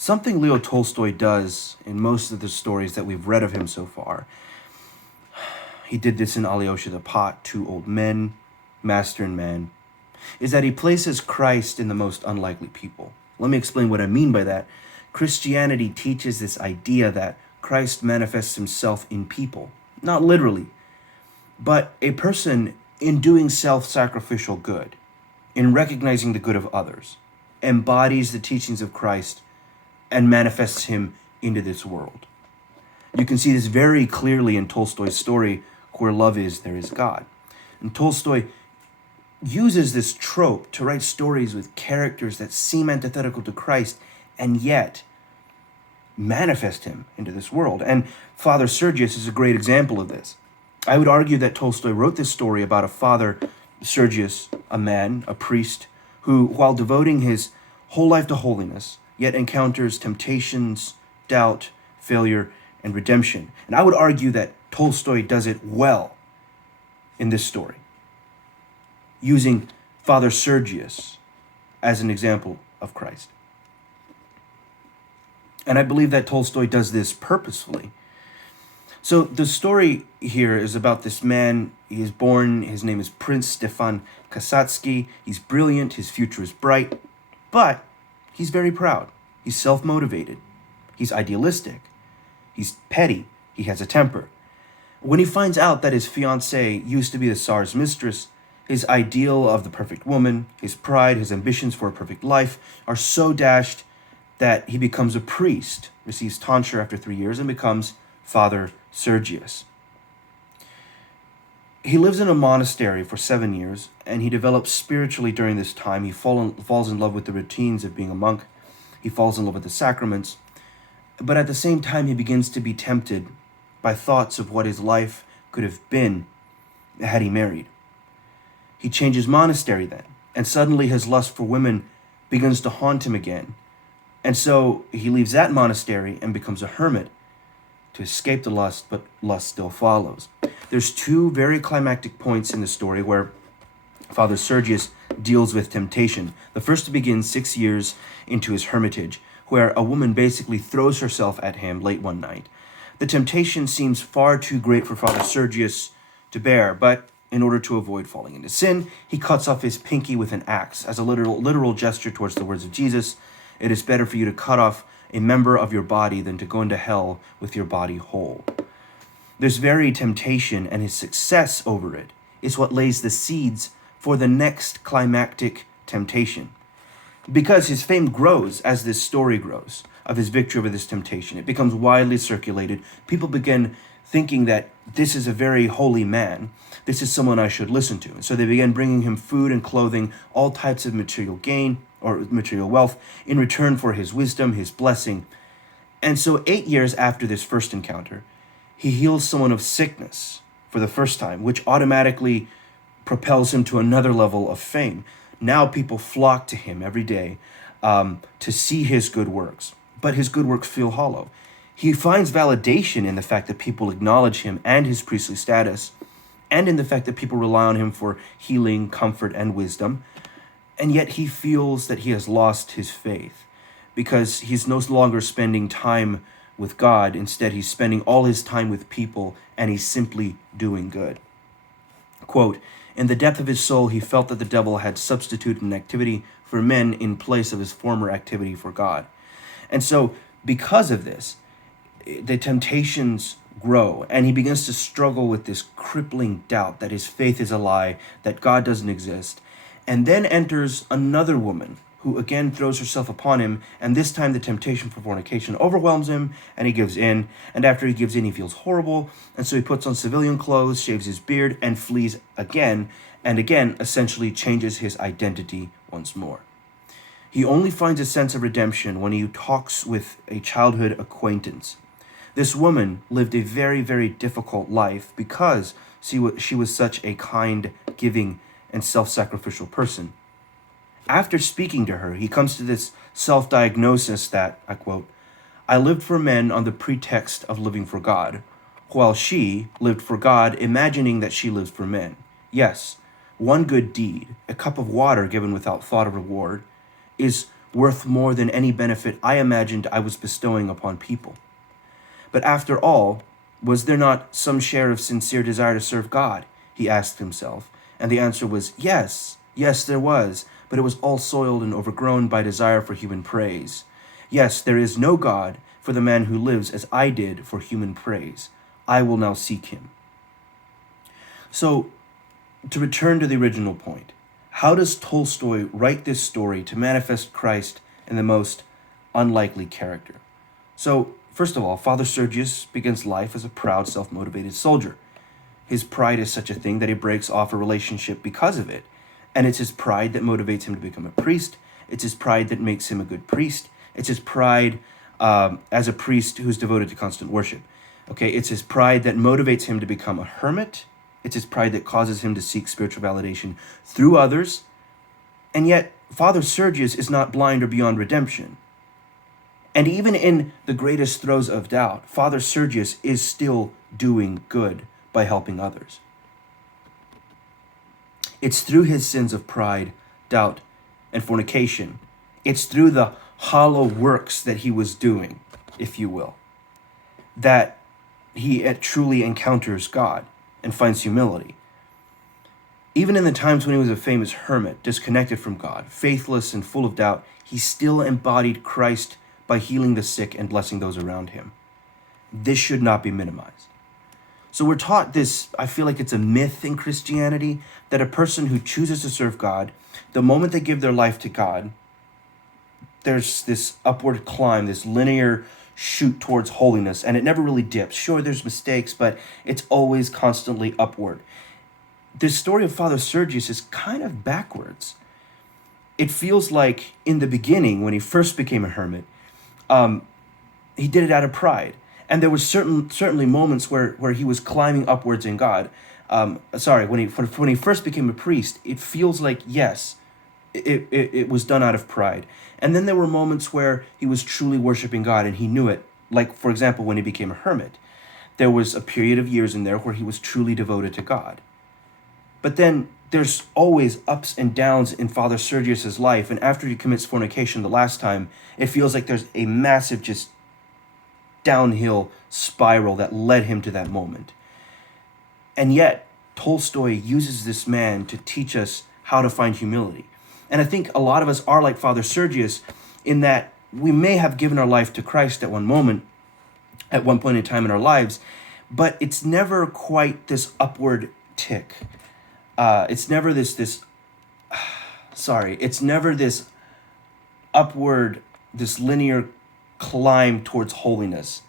Something Leo Tolstoy does in most of the stories that we've read of him so far. He did this in Alyosha the Pot, Two Old Men, Master and Man, is that he places Christ in the most unlikely people. Let me explain what I mean by that. Christianity teaches this idea that Christ manifests himself in people, not literally, but a person in doing self-sacrificial good, in recognizing the good of others, embodies the teachings of Christ and manifests him into this world. You can see this very clearly in Tolstoy's story, Where Love Is, There Is God. And Tolstoy uses this trope to write stories with characters that seem antithetical to Christ and yet manifest him into this world. And Father Sergius is a great example of this. I would argue that Tolstoy wrote this story about a father, Sergius, a man, a priest, who, while devoting his whole life to holiness, yet encounters temptations, doubt, failure, and redemption. And I would argue that Tolstoy does it well in this story, using Father Sergius as an example of Christ. And I believe that Tolstoy does this purposefully. So the story here is about this man. He is born, his name is Prince Stefan Kasatsky. He's brilliant, his future is bright, but he's very proud. He's self-motivated. He's idealistic. He's petty. He has a temper. When he finds out that his fiancée used to be the Tsar's mistress, his ideal of the perfect woman, his pride, his ambitions for a perfect life are so dashed that he becomes a priest, receives tonsure after 3 years, and becomes Father Sergius. He lives in a monastery for 7 years, and he develops spiritually during this time. He falls in love with the routines of being a monk. He falls in love with the sacraments. But at the same time, he begins to be tempted by thoughts of what his life could have been had he married. He changes monastery then, and suddenly his lust for women begins to haunt him again. And so he leaves that monastery and becomes a hermit to escape the lust, but lust still follows. There's two very climactic points in the story where Father Sergius deals with temptation. The first begins 6 years into his hermitage, where a woman basically throws herself at him late one night. The temptation seems far too great for Father Sergius to bear, but in order to avoid falling into sin, he cuts off his pinky with an axe as a literal gesture towards the words of Jesus. It is better for you to cut off a member of your body than to go into hell with your body whole. This very temptation and his success over it is what lays the seeds for the next climactic temptation. Because his fame grows as this story grows of his victory over this temptation. It becomes widely circulated. People begin thinking that this is a very holy man. This is someone I should listen to. And so they began bringing him food and clothing, all types of material gain or material wealth in return for his wisdom, his blessing. And so 8 years after this first encounter, he heals someone of sickness for the first time, which automatically propels him to another level of fame. Now people flock to him every day to see his good works, but his good works feel hollow. He finds validation in the fact that people acknowledge him and his priestly status, and in the fact that people rely on him for healing, comfort, and wisdom. And yet he feels that he has lost his faith because he's no longer spending time with God. Instead, he's spending all his time with people, and he's simply doing good. Quote, in the depth of his soul, he felt that the devil had substituted an activity for men in place of his former activity for God. And so, because of this, the temptations grow, and he begins to struggle with this crippling doubt that his faith is a lie, that God doesn't exist. And then enters another woman who again throws herself upon him, and this time the temptation for fornication overwhelms him, and he gives in. And after he gives in, he feels horrible, and so he puts on civilian clothes, shaves his beard, and flees again, and again essentially changes his identity once more. He only finds a sense of redemption when he talks with a childhood acquaintance. This woman lived a very, very difficult life because she was such a kind, giving, and self-sacrificial person. After speaking to her, he comes to this self-diagnosis that, I quote, I lived for men on the pretext of living for God, while she lived for God, imagining that she lives for men. Yes, one good deed, a cup of water given without thought of reward, is worth more than any benefit I imagined I was bestowing upon people. But after all, was there not some share of sincere desire to serve God? He asked himself, and the answer was yes, yes there was, but it was all soiled and overgrown by desire for human praise. Yes, there is no God for the man who lives as I did for human praise. I will now seek him. So, to return to the original point, how does Tolstoy write this story to manifest Christ in the most unlikely character? So, first of all, Father Sergius begins life as a proud, self-motivated soldier. His pride is such a thing that he breaks off a relationship because of it. And it's his pride that motivates him to become a priest. It's his pride that makes him a good priest. It's his pride as a priest who's devoted to constant worship. Okay, it's his pride that motivates him to become a hermit. It's his pride that causes him to seek spiritual validation through others. And yet, Father Sergius is not blind or beyond redemption. And even in the greatest throes of doubt, Father Sergius is still doing good by helping others. It's through his sins of pride, doubt, and fornication. It's through the hollow works that he was doing, if you will, that he truly encounters God and finds humility. Even in the times when he was a famous hermit, disconnected from God, faithless and full of doubt, he still embodied Christ by healing the sick and blessing those around him. This should not be minimized. So we're taught this, I feel like it's a myth in Christianity, that a person who chooses to serve God, the moment they give their life to God, there's this upward climb, this linear shoot towards holiness, and it never really dips. Sure, there's mistakes, but it's always constantly upward. This story of Father Sergius is kind of backwards. It feels like in the beginning, when he first became a hermit, he did it out of pride. And there was certainly moments where he was climbing upwards in God. When he first became a priest, it feels like, yes, it was done out of pride. And then there were moments where he was truly worshiping God and he knew it. Like, for example, when he became a hermit, there was a period of years in there where he was truly devoted to God. But then there's always ups and downs in Father Sergius's life. And after he commits fornication the last time, it feels like there's a massive just downhill spiral that led him to that moment. And yet, Tolstoy uses this man to teach us how to find humility. And I think a lot of us are like Father Sergius in that we may have given our life to Christ at one moment, at one point in time in our lives, but it's never quite this upward tick. It's never this upward, this linear climb towards holiness.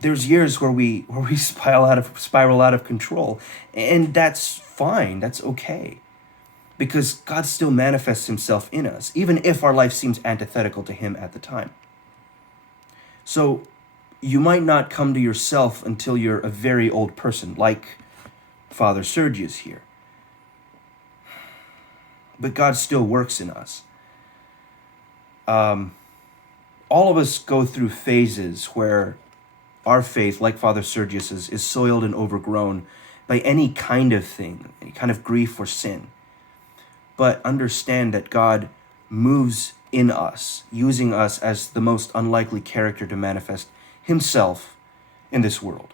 There's years where we spiral out of control, and that's fine. That's okay, because God still manifests himself in us, even if our life seems antithetical to him at the time. So you might not come to yourself until you're a very old person, like Father Sergius here. But God still works in us. All of us go through phases where our faith, like Father Sergius's, is soiled and overgrown by any kind of thing, any kind of grief or sin. But understand that God moves in us, using us as the most unlikely character to manifest himself in this world.